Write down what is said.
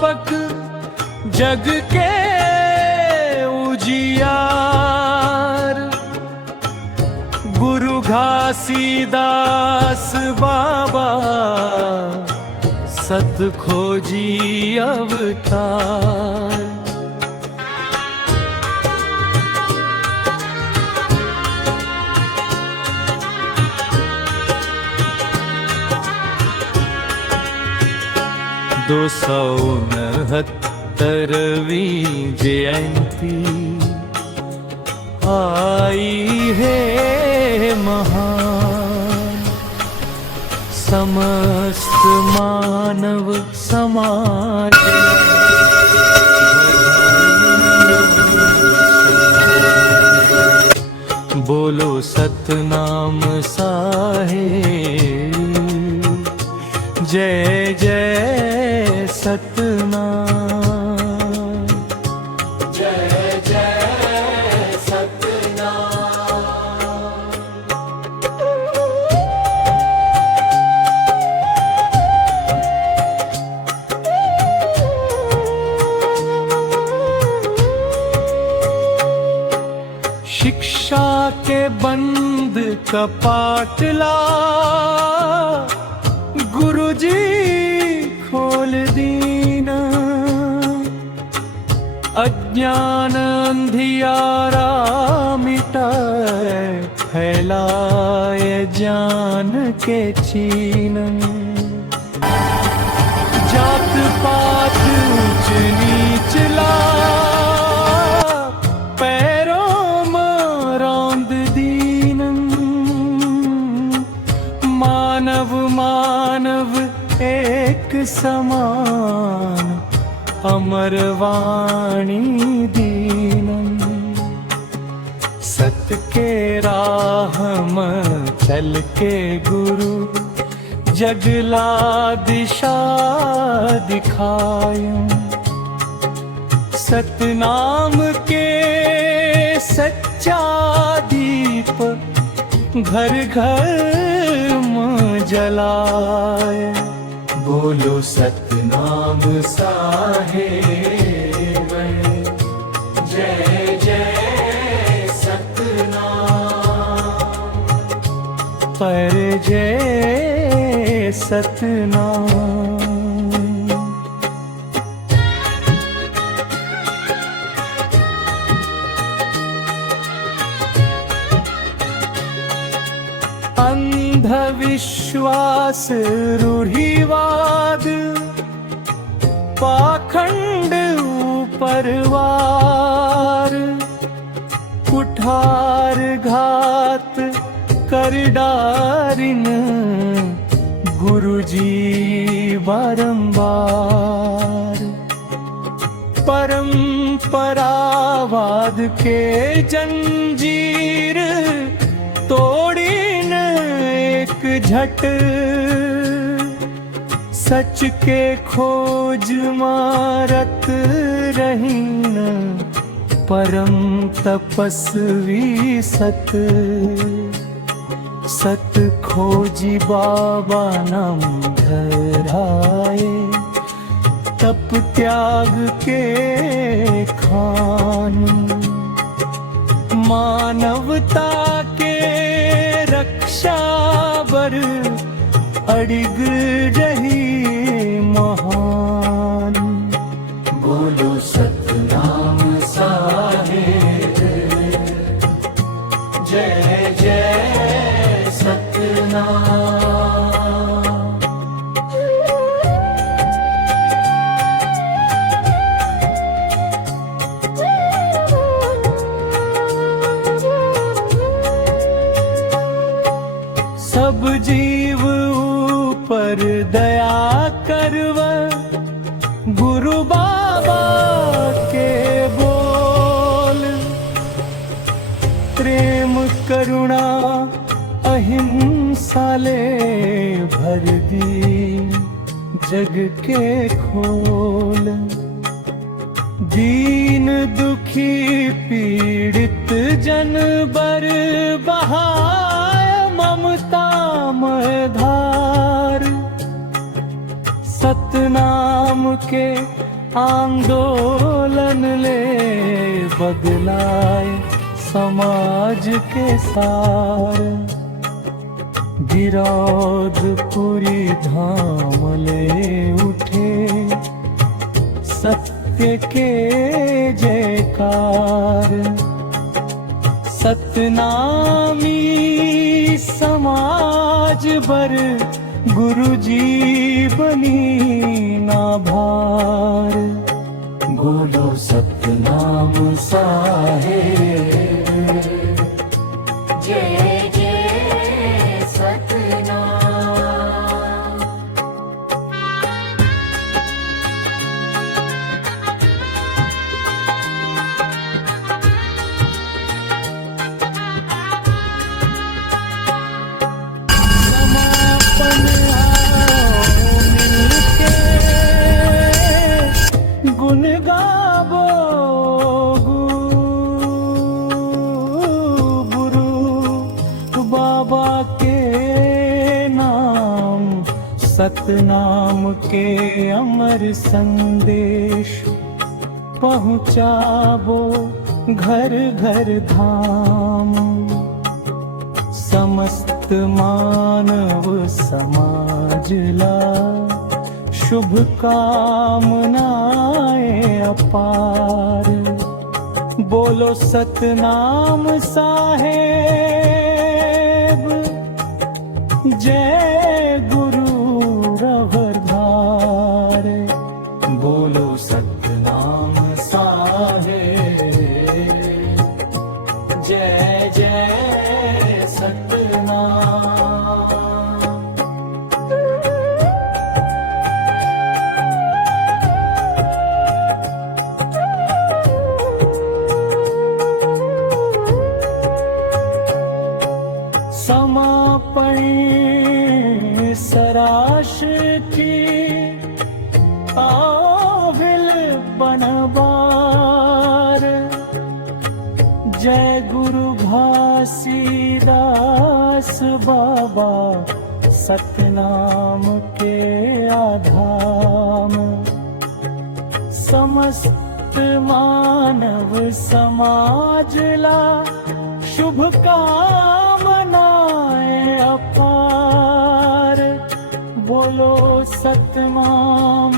संस्थापक जग के उजियार, गुरु घासीदास बाबा सत खोजी अवतार। दो 269वीं जयंती आई है महान, समस्त मानव समाज बोलो सतनाम साहेब, जय जय सतनाम, जय जय सतनाम। शिक्षा के बंद कपाट ला गुरुजी खोल दीना, अज्ञान अंधियारा मिटाए, फैलाए ज्ञान के चीनन। जात पात ऊंच नीच ला पैरों में रौंद दीनन, मानव मानव एक समान, अमर वाणी दीनन। सत के राह में चल के गुरु जगला दिशा दिखायूं, सतनाम के सच्चा दीप घर घर में जलाए। बोलो सतनाम साहेब, जय जय सतनाम, पर जय सतनाम। अंधविश्वास रूढ़िवाद पाखंड उपरवार, कुठार घात कर डारिन गुरुजी बारंबार। परंपरावाद के जंजीर तोड़ी एक झट, सच के खोज मारत रहीन परम तपस्वी सत। सत खोजी बाबा नाम धराए, तप त्याग के खान। मानवता के रक्षा बर अडिग रही महान। बोलो सतनाम साहेब, जय जय सतनाम। सब जीव ऊपर दया करव, गुरु बाबा के बोल। प्रेम करुणा अहिंसा ले भर दी जग के खोल। दीन दुखी पीड़ित जन बर बहाय ममता में धार। सत सतनाम के आंदोलन ले बदलाए समाज के सार। गिरौदपुरी धाम ले उठे सत्य के जयकार। सतनामी समाज बर गुरु जी बनी ना भार। बोलो सतनाम साहेब, जय जय सतनाम। समापन आओ मिलके गुण गावो गुरु बाबा के नाम। सतनाम के अमर संदेश पहुँचावो घर घर धाम। समस्त मानव समाज ला शुभ कामनाएं अपार। बोलो सतनाम साहेब, जय गुरु रवरधार। बोलो सतनाम साहेब, जय जय सतनाम। समापन सराश की आविल बनबार। जय गुरु घासीदास बाबा सतनाम के आधाम। समस्त मानव समाज ला शुभ कामनाएं अपार। बोलो सतनाम